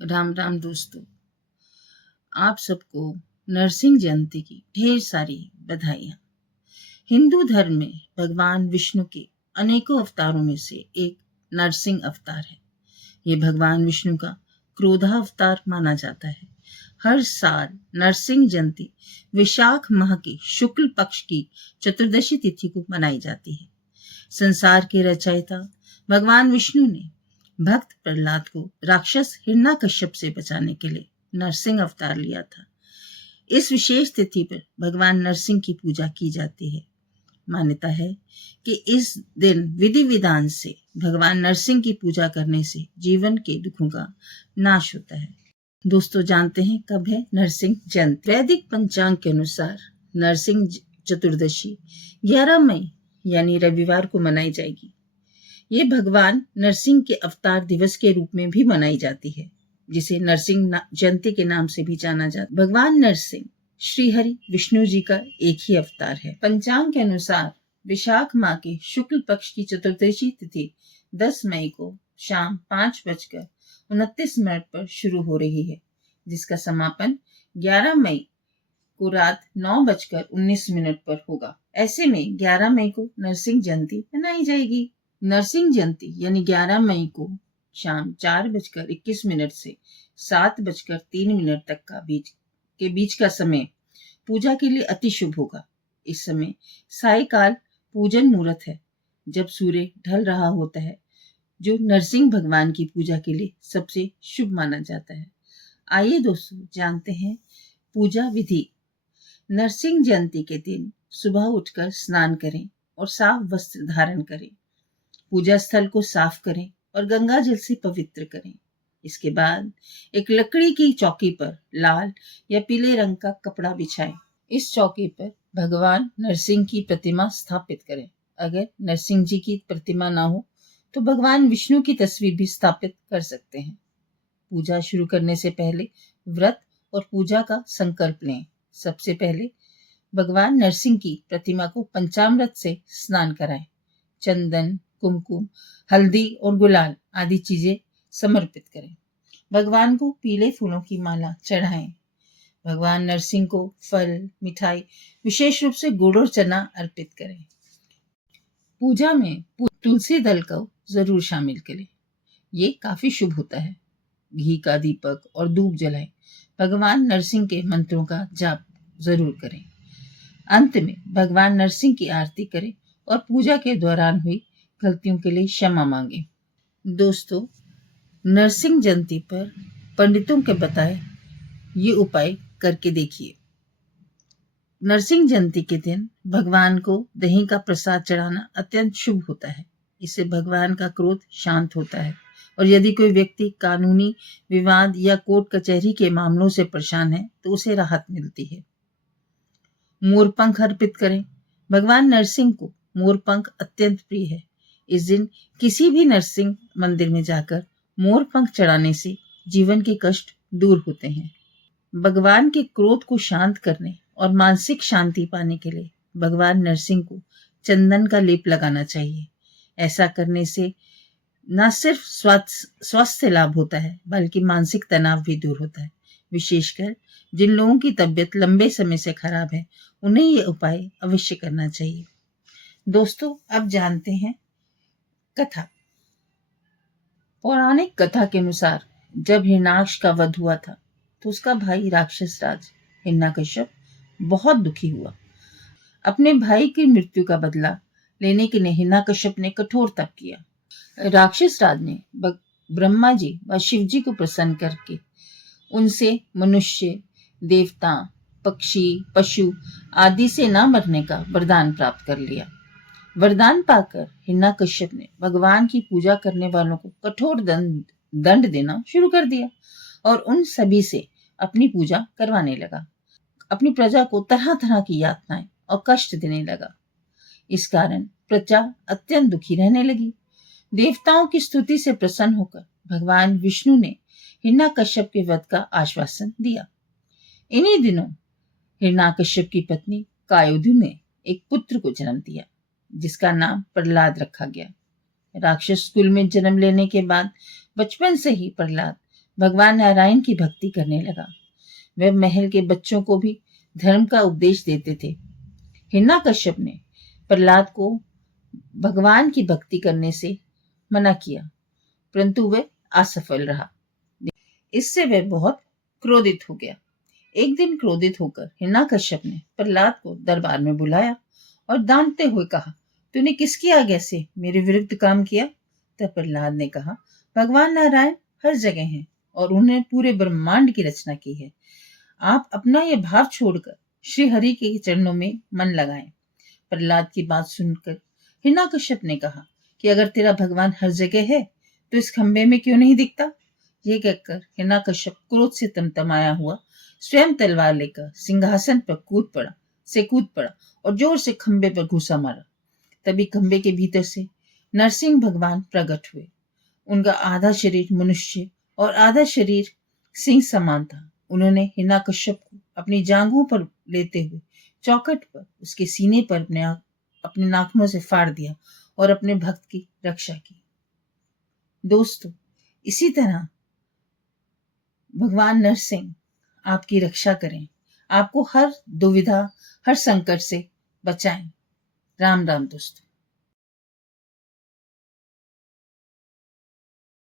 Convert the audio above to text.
राम राम दोस्तों, आप सबको नरसिंह जयंती की ढेर सारी बधाइयाँ। हिंदू धर्म में भगवान विष्णु के अनेकों अवतारों में से एक नरसिंह अवतार है। ये भगवान विष्णु का क्रोधावतार माना जाता है। हर साल नरसिंह जयंती विशाख माह की शुक्ल पक्ष की चतुर्दशी तिथि को मनाई जाती है। संसार के रचयिता भगवान विष्णु ने भक्त प्रहलाद को राक्षस हिरण्यकश्यप से बचाने के लिए नरसिंह अवतार लिया था। इस विशेष तिथि पर भगवान नरसिंह की पूजा की जाती है। मान्यता है कि इस दिन विधि विधान से भगवान नरसिंह की पूजा करने से जीवन के दुखों का नाश होता है। दोस्तों, जानते हैं कब है नरसिंह जयंती? वैदिक पंचांग के अनुसार नरसिंह चतुर्दशी 11 मई यानी रविवार को मनाई जाएगी। ये भगवान नरसिंह के अवतार दिवस के रूप में भी मनाई जाती है, जिसे नरसिंह जयंती के नाम से भी जाना जाता है। भगवान नरसिंह श्री हरि विष्णु जी का एक ही अवतार है। पंचांग के अनुसार विशाख माह की शुक्ल पक्ष की चतुर्दशी तिथि 10 मई को शाम 5:29 पर शुरू हो रही है, जिसका समापन 11 मई को रात 9:19 पर होगा। ऐसे में 11 मई को नरसिंह जयंती मनाई जाएगी। नरसिंह जयंती यानी 11 मई को शाम 4:21 से 7:03 तक के बीच का समय पूजा के लिए अति शुभ होगा। इस समय सायकाल पूजन मुहूर्त है, जब सूर्य ढल रहा होता है, जो नरसिंह भगवान की पूजा के लिए सबसे शुभ माना जाता है। आइए दोस्तों, जानते हैं पूजा विधि। नरसिंह जयंती के दिन सुबह उठकर स्नान करें और साफ वस्त्र धारण करें। पूजा स्थल को साफ करें और गंगा जल से पवित्र करें। इसके बाद एक लकड़ी की चौकी पर लाल या पीले रंग का कपड़ा बिछाएं। इस चौकी पर भगवान नरसिंह की प्रतिमा स्थापित करें। अगर नरसिंह जी की प्रतिमा ना हो तो भगवान विष्णु की तस्वीर भी स्थापित कर सकते हैं। पूजा शुरू करने से पहले व्रत और पूजा का संकल्प लें। सबसे पहले भगवान नरसिंह की प्रतिमा को पंचामृत से स्नान कराएं। चंदन, कुमकुम, हल्दी और गुलाल आदि चीजें समर्पित करें। भगवान को पीले फूलों की माला चढ़ाएं। भगवान नरसिंह को फल, मिठाई, विशेष रूप से गुड़ और चना अर्पित करें। पूजा में तुलसी दल को जरूर शामिल करें, ये काफी शुभ होता है। घी का दीपक और धूप जलाएं। भगवान नरसिंह के मंत्रों का जाप जरूर करें। अंत में भगवान नरसिंह की आरती करें और पूजा के दौरान हुई गलतियों के लिए क्षमा मांगे। दोस्तों, नरसिंह जयंती पर पंडितों के बताए ये उपाय करके देखिए। नरसिंह जयंती के दिन भगवान को दही का प्रसाद चढ़ाना अत्यंत शुभ होता है। इससे भगवान का क्रोध शांत होता है और यदि कोई व्यक्ति कानूनी विवाद या कोर्ट कचहरी के मामलों से परेशान है तो उसे राहत मिलती है। मोरपंख अर्पित करें। भगवान नरसिंह को मोरपंख अत्यंत प्रिय है। इस दिन किसी भी नरसिंह मंदिर में जाकर मोरपंख चढ़ाने से जीवन के कष्ट दूर होते हैं। भगवान के क्रोध को शांत करने और मानसिक शांति पाने के लिए भगवान नरसिंह को चंदन का लेप लगाना चाहिए। ऐसा करने से न सिर्फ स्वास्थ्य लाभ होता है, बल्कि मानसिक तनाव भी दूर होता है। विशेषकर जिन लोगों की तबीयत लंबे समय से खराब है, उन्हें ये उपाय अवश्य करना चाहिए। दोस्तों, अब जानते हैं कथा। पौराणिक कथा के अनुसार जब हिरण्याक्ष का वध हुआ था तो उसका भाई राक्षस राज हिरण्यकश्यप बहुत दुखी हुआ। अपने भाई की मृत्यु का बदला लेने के लिए हिरण्यकश्यप ने कठोर तप किया। राक्षस राज ने ब्रह्मा जी व शिव जी को प्रसन्न करके उनसे मनुष्य, देवता, पक्षी, पशु आदि से न मरने का वरदान प्राप्त कर लिया। वरदान पाकर हिरण्यकश्यप ने भगवान की पूजा करने वालों को कठोर दंड देना शुरू कर दिया और उन सभी से अपनी पूजा करवाने लगा। अपनी प्रजा को तरह तरह की यातनाएं और कष्ट देने लगा। इस कारण प्रजा अत्यंत दुखी रहने लगी। देवताओं की स्तुति से प्रसन्न होकर भगवान विष्णु ने हिरण्यकश्यप के वध का आश्वासन दिया। इन्हीं दिनों हिरण्यकश्यप की पत्नी कायोधु ने एक पुत्र को जन्म दिया, जिसका नाम प्रहलाद रखा गया। राक्षस कुल में जन्म लेने के बाद बचपन से ही प्रहलाद भगवान नारायण की भक्ति करने लगा। वह महल के बच्चों को भी धर्म का उपदेश देते थे। हिरण्यकश्यप ने प्रहलाद को भगवान की भक्ति करने से मना किया, परंतु वह असफल रहा। इससे वह बहुत क्रोधित हो गया। एक दिन क्रोधित होकर हिरण्यकश्यप ने प्रहलाद को दरबार में बुलाया और डांटते हुए कहा, तूने किसकी आज्ञा से मेरे विरुद्ध काम किया? तब प्रहलाद ने कहा, भगवान नारायण हर जगह हैं और उन्हें पूरे ब्रह्मांड की रचना की है। आप अपना यह भाव छोड़कर श्री हरि के चरणों में मन लगाएं। प्रहलाद की बात सुनकर हिरण्यकश्यप ने कहा कि अगर तेरा भगवान हर जगह है तो इस खंबे में क्यों नहीं दिखता? ये कहकर हिरण्यकश्यप क्रोध से तमतमाया हुआ स्वयं तलवार लेकर सिंहासन पर कूद पड़ा और जोर से खंबे पर घूसा मारा। तभी खंबे के भीतर से नरसिंह भगवान प्रकट हुए। उनका आधा शरीर मनुष्य और आधा शरीर सिंह समान था। उन्होंने हिरण्यकश्यप को अपनी जांघों पर लेते हुए चौखट पर उसके सीने पर अपने नाखूनों से फाड़ दिया और अपने भक्त की रक्षा की। दोस्तों, इसी तरह भगवान नरसिंह आपकी रक्षा करें, आपको हर दुविधा, हर संकट से बचाएं। राम राम दोस्तों।